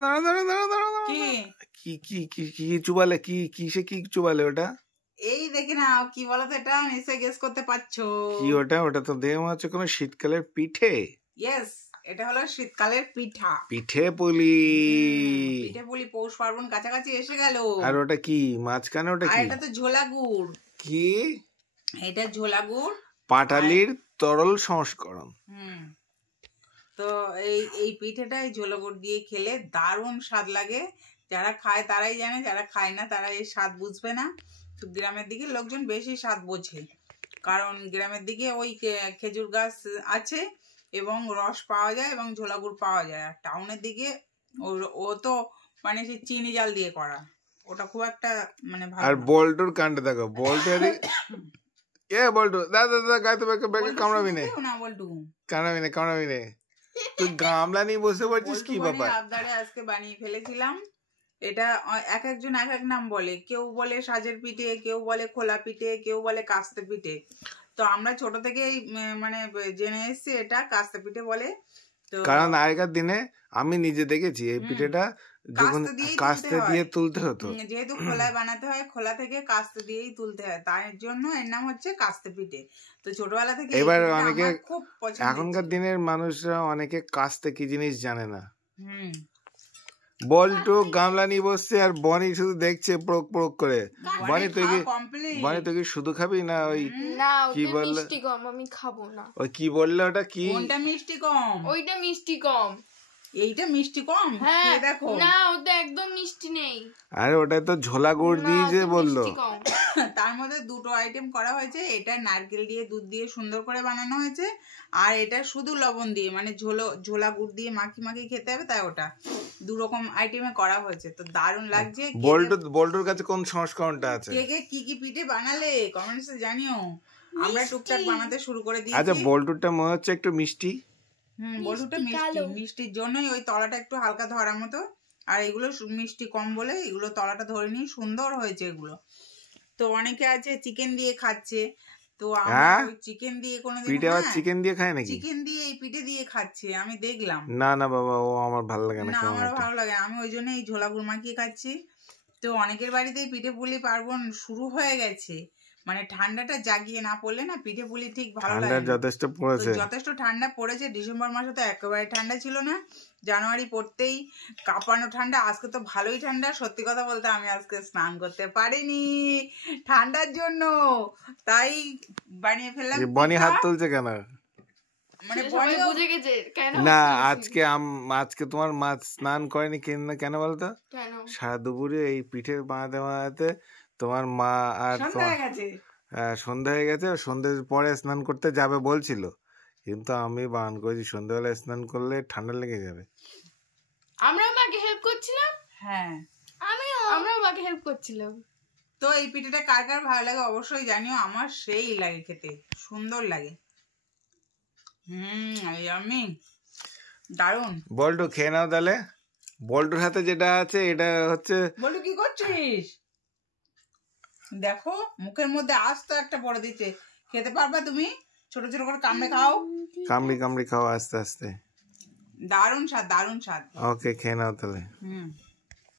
দাঁড়া দাঁড়া দাঁড়া দাঁড়া কি কি কি কি কি চুবালে কি কিসে কি চুবালে ওটা? এই দেখি না কি বলতো, এটা নিশ্চয়ই গেস করতে পারছো। কি ওটা? ওটা তো দেখে মনে হচ্ছে কোনো শীতকালের পিঠে। ইয়েস, এটা হলো শীতকালের পিঠা, পিঠে পুলি। পিঠে পুলি। পৌষ পার্বণ কাছাকাছি এসে গেল। আর ওটা কি মাঝখানে? ওটা কি? এটা তো ঝোলা গুড়। কি? এটা ঝোলা গুড়, পাটালির তরল সংস্করণ। তো এই পিঠেটা এই ঝোলা গুড় দিয়ে খেলে দারুণ স্বাদ লাগে। যারা খায় তারাই জানে, যারা খায় না তারা এই স্বাদ বুঝবে না। তো গ্রামের দিকে লোকজন বেশি স্বাদ বোঝে, কারণ গ্রামের দিকে ওই খেজুর গাছ আছে এবং রস পাওয়া যায় এবং ঝোলা গুড় পাওয়া যায়। আর টাউনের দিকে ও তো মানে সে চিনি জাল দিয়ে করা, ওটা খুব একটা মানে ভালো। আর বল্টুর কাণ্ড দেখো, বল্টুর এ বল্টু দাদা দাদা গাইতে বেকে বেকে কামড়াবি না, না বল্টু কামড়াবি না, কামড়াবি না। তুই গামলা নিয়ে বসে পড়ছিস কি ব্যাপার? আবদারে আজকে বানিয়ে ফেলেছিলাম। এটা এক একজন এক এক নাম বলে, কেউ বলে সাজের পিঠে, কেউ বলে খোলা পিঠে, কেউ বলে কাস্তে পিঠে। তো আমরা ছোট থেকেই মানে জেনে এসেছি এটা কাস্তে পিঠে বলে। তো কারণ আগেকার দিনে আমি নিজে দেখেছি এই পিঠেটা যখন কাস্তে দিয়ে তুলতে হতো, যেহেতু খোলায় বানাতে হয়, খোলা থেকে কাস্তে দিয়েই তুলতে হয়, তার জন্য এর নাম হচ্ছে কাস্তে পিঠে। তো ছোটবেলা থেকে এবার অনেকে খুব এখনকার দিনের মানুষরা অনেকে কাস্তে কি জিনিস জানে না। বল্টু গামলা নিয়ে বসছে আর বনি শুধু দেখছে প্রক প্রক করে। বনি তুই কি শুধু খাবি না ওই কি বললে? মিষ্টি কম, আমি খাবো না। ওই কি বললে ওটা কি? কোনটা মিষ্টি কম? ওইটা মিষ্টি কম। এইটা মিষ্টি কম? হ্যাঁ দেখো না, ওটা একদম মিষ্টি নেই। আরে ওটা তো ঝোলা গুড় দিয়ে যে বললো। তার মধ্যে দুটো আইটেম করা হয়েছে, এটা নারকেল দিয়ে দুধ দিয়ে সুন্দর করে বানানো হয়েছে, আর এটা শুধু লবণ দিয়ে মানে ঝোলা গুড় দিয়ে মাখি মাখি খেতে হবে, তাই ওটা দু রকম আইটেমে করা হয়েছে। তো দারুণ লাগছে। বল্টুর কাছে কোন সংস্করণটা আছে? কে কি কি পিঠে বানালে কমেন্টসে জানিও, আমরা টুকটাক বানাতে শুরু করে দিয়েছি। আচ্ছা বল্টুরটা মনে হচ্ছে একটু মিষ্টি। বল্টুটা মিষ্টি, মিষ্টির জন্যই ওই তলাটা একটু হালকা ধরার মতো, আর এগুলো মিষ্টি কম বলে এগুলো তলাটা ধরে নিয়ে সুন্দর হয়েছে এগুলো। তো অনেকে আছে চিকেন দিয়ে খাচ্ছে, তো আমরা চিকেন দিয়ে কোনোদিন পিঠে আবার চিকেন দিয়ে খায় নাকি? চিকেন দিয়ে এই পিঠে দিয়ে খাচ্ছে আমি দেখলাম। না না বাবা, ও আমার ভালো লাগে না। আমারও ভালো লাগে, আমি ওই জন্য এই ঝোলা গুড় মাখিয়ে খাচ্ছি। তো অনেকের বাড়িতেই পিঠে পুলি পার্বণ শুরু হয়ে গেছে, মানে ঠান্ডাটা জাগিয়ে না পড়লে না পিঠে পুলি ঠিক ভালো লাগে। যথেষ্ট পড়েছে, যথেষ্ট ঠান্ডা পড়েছে। ডিসেম্বর মাসে তো একেবারে ঠান্ডা ছিল না, জানুয়ারি পড়তেই কাঁপানো ঠান্ডা। আজকে তো ভালোই ঠান্ডা। সত্যি কথা বলতে আমি আজকে স্নান করতে পারিনি ঠান্ডার জন্য, তাই বানিয়ে ফেললাম। বনি হাত তুলছে কেন? মানে না আজকে তোমার মা স্নান করেনি কেন বলতো? সারা দুপুরে এই পিঠে বানাতে বানাতে তোমার মা আর সন্ধ্যা হয়ে গেছে, সন্ধ্যের পরে স্নান করতে যাবে বলছিল, কিন্তু আমি বারণ করেছি সন্ধ্যাবেলায় স্নান করলে ঠান্ডা লেগে যাবে। আমরা মাকে হেল্প করছিলাম। হ্যাঁ আমরাও মাকে হেল্প করছিলাম। তো এই পিঠেটা কার কার ভালো লাগে অবশ্যই জানিও, আমার সেই লাগে খেতে, সুন্দর লাগে। আমি দারুন। বল্টু খেয়ে নাও তাহলে। বল্টুর হাতে যেটা আছে এটা হচ্ছে। বল্টু কি করছিস? দেখো মুখের মধ্যে আস্ত একটা পড়ে দিচ্ছে, খেতে পারবা তুমি? ছোট ছোট করে কামড়ে খাও, কামড়ি কামড়ি খাও আস্তে আস্তে। দারুন স্বাদ, দারুন স্বাদ। ওকে খেয়ে নাও তাহলে।